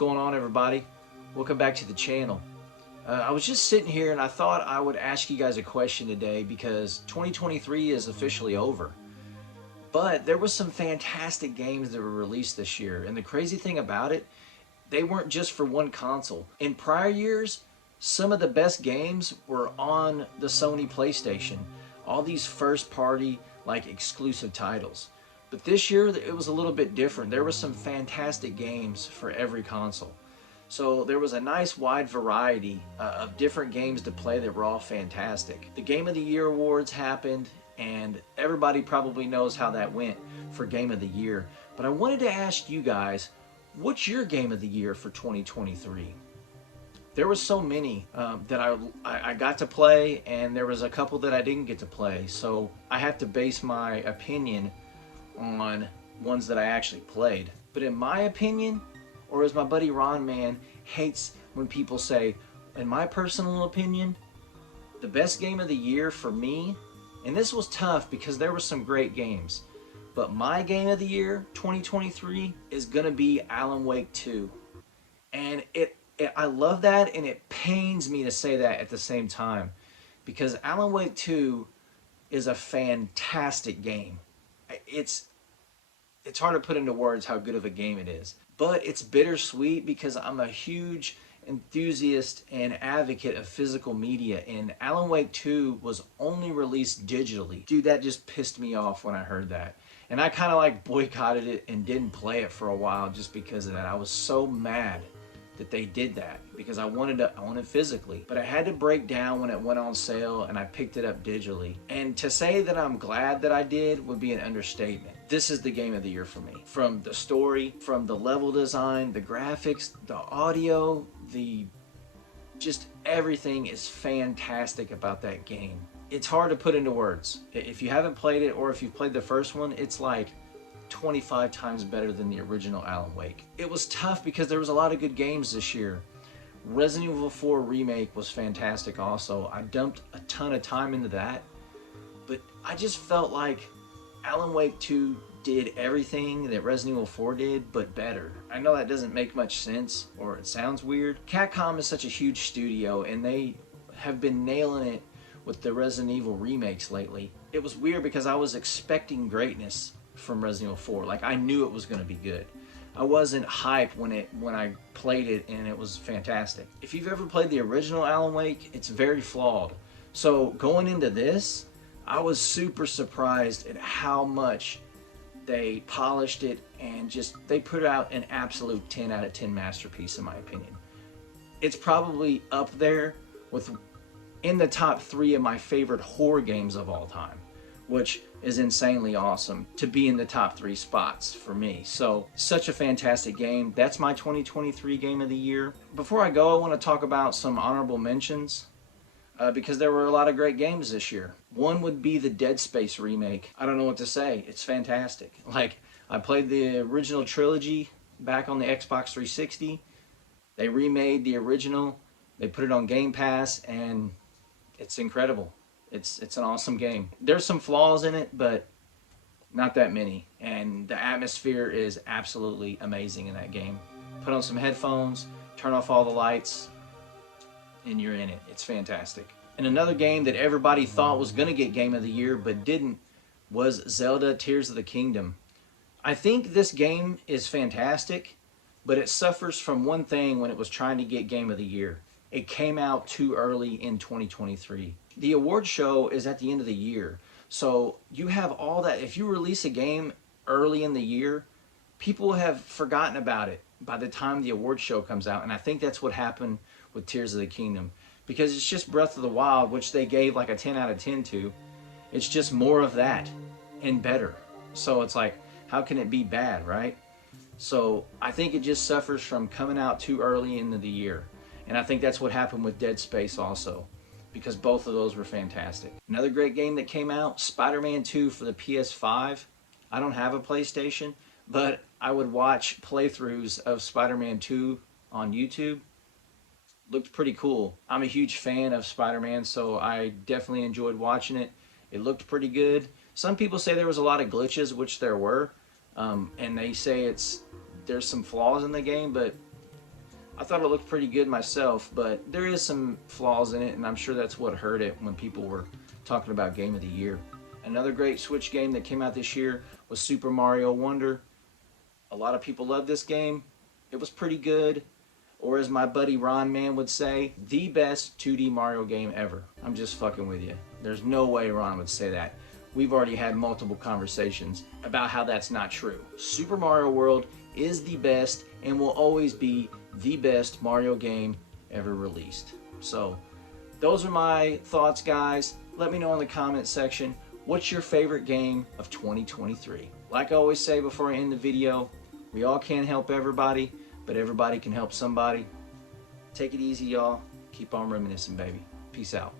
going on, everybody? Welcome back to the channel. I was just sitting here and I thought I would ask you guys a question today because 2023 is officially over. But there was some fantastic games that were released this year, and the crazy thing about it, they weren't just for one console. In prior years, some of the best games were on the Sony PlayStation. All these first party, like exclusive titles. But this year, it was a little bit different. There were some fantastic games for every console. So there was a nice wide variety of different games to play that were all fantastic. The Game of the Year awards happened, and everybody probably knows how that went for Game of the Year. But I wanted to ask you guys, what's your Game of the Year for 2023? There were so many that I got to play, and there was a couple that I didn't get to play. So I have to base my opinion on ones that I actually played. But in my opinion, or as my buddy Ron Man hates when people say, in my personal opinion, the best game of the year for me, and this was tough because there were some great games, but my game of the year 2023 is gonna be Alan Wake 2. And I love that, and it pains me to say that at the same time, because Alan Wake 2 is a fantastic game. It's hard to put into words how good of a game it is, but it's bittersweet because I'm a huge enthusiast and advocate of physical media, and Alan Wake 2 was only released digitally. Dude, that just pissed me off when I heard that. And I kind of like boycotted it and didn't play it for a while just because of that. I was so mad that they did that because I wanted to own it physically. But I had to break down when it went on sale and I picked it up digitally. And to say that I'm glad that I did would be an understatement. This is the game of the year for me. From the story, from the level design, the graphics, the audio, just everything is fantastic about that game. It's hard to put into words. If you haven't played it, or if you've played the first one, it's like 25 times better than the original Alan Wake. It was tough because there was a lot of good games this year. Resident Evil 4 Remake was fantastic also. I dumped a ton of time into that, but I just felt like Alan Wake 2 did everything that Resident Evil 4 did, but better. I know that doesn't make much sense, or it sounds weird. Capcom is such a huge studio, and they have been nailing it with the Resident Evil remakes lately. It was weird because I was expecting greatness from Resident Evil 4. Like, I knew it was going to be good. I wasn't hyped when I played it and it was fantastic. If you've ever played the original Alan Wake, it's very flawed. So going into this, I was super surprised at how much they polished it, and they put out an absolute 10 out of 10 masterpiece in my opinion. It's probably up there in the top 3 of my favorite horror games of all time, which is insanely awesome to be in the top 3 spots for me. So, such a fantastic game. That's my 2023 game of the year. Before I go, I want to talk about some honorable mentions because there were a lot of great games this year. One would be the Dead Space remake. I don't know what to say. It's fantastic. Like, I played the original trilogy back on the Xbox 360. They remade the original. They put it on Game Pass, and it's incredible. It's an awesome game. There's some flaws in it, but not that many. And the atmosphere is absolutely amazing in that game. Put on some headphones, turn off all the lights, and you're in it. It's fantastic. And another game that everybody thought was going to get Game of the Year but didn't was Zelda Tears of the Kingdom. I think this game is fantastic, but it suffers from one thing when it was trying to get Game of the Year. It came out too early in 2023. The award show is at the end of the year, so you have all that. If you release a game early in the year, people have forgotten about it by the time the award show comes out, and I think that's what happened with Tears of the Kingdom, because it's just Breath of the Wild, which they gave like a 10 out of 10 to. It's just more of that and better. So it's like, how can it be bad, right? So I think it just suffers from coming out too early into the year. And I think that's what happened with Dead Space also, because both of those were fantastic. Another great game that came out, Spider-Man 2 for the PS5. I don't have a PlayStation, but I would watch playthroughs of Spider-Man 2 on YouTube. Looked pretty cool. I'm a huge fan of Spider-Man, so I definitely enjoyed watching it. It looked pretty good. Some people say there was a lot of glitches, which there were, and they say there's some flaws in the game, but I thought it looked pretty good myself, but there is some flaws in it, and I'm sure that's what hurt it when people were talking about Game of the Year. Another great Switch game that came out this year was Super Mario Wonder. A lot of people love this game. It was pretty good, or as my buddy Ron Man would say, the best 2D Mario game ever. I'm just fucking with you. There's no way Ron would say that. We've already had multiple conversations about how that's not true. Super Mario World is the best and will always be the best Mario game ever released. So those are my thoughts, guys. Let me know in the comment section, what's your favorite game of 2023? Like I always say before I end the video, we all can't help everybody, but everybody can help somebody. Take it easy, y'all. Keep on reminiscing, baby. Peace out.